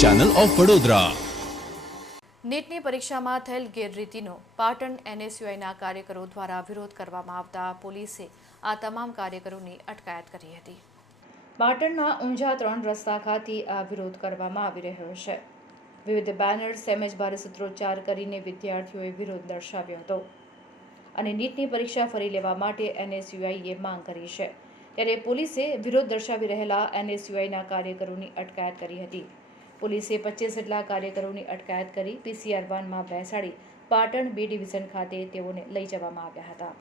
Channel of Vadodara નીટની પરીક્ષામાં થયેલ ગેરરીતિનો પાટણ એનએસયુઆઈના કાર્યકરો દ્વારા વિરોધ કરવામાં આવતા પોલીસે આ તમામ કાર્યકરોની અટકાયત કરી હતી. પાટણના ઊંઝા ત્રણ રસ્તા ખાતે આ વિરોધ કરવામાં આવી રહ્યો છે. વિવિધ બેનર્સ તેમજ ભારે સૂત્રોચ્ચાર કરીને વિદ્યાર્થીઓએ વિરોધ દર્શાવ્યો હતો. અને નીટની પરીક્ષા ફરી લેવા માટે એનએસયુઆઈએ માંગ કરી છે. ત્યારે પોલીસે વિરોધ દર્શાવી રહેલા એનએસયુઆઈના કાર્યકરોની અટકાયત કરી હતી. પોલીસે પચીસ જેટલા કાર્યકરોની અટકાયત કરી પીસીઆર વાનમાં બેસાડી પાટણ બી ડિવિઝન ખાતે તેઓને લઈ જવામાં આવ્યા હતા.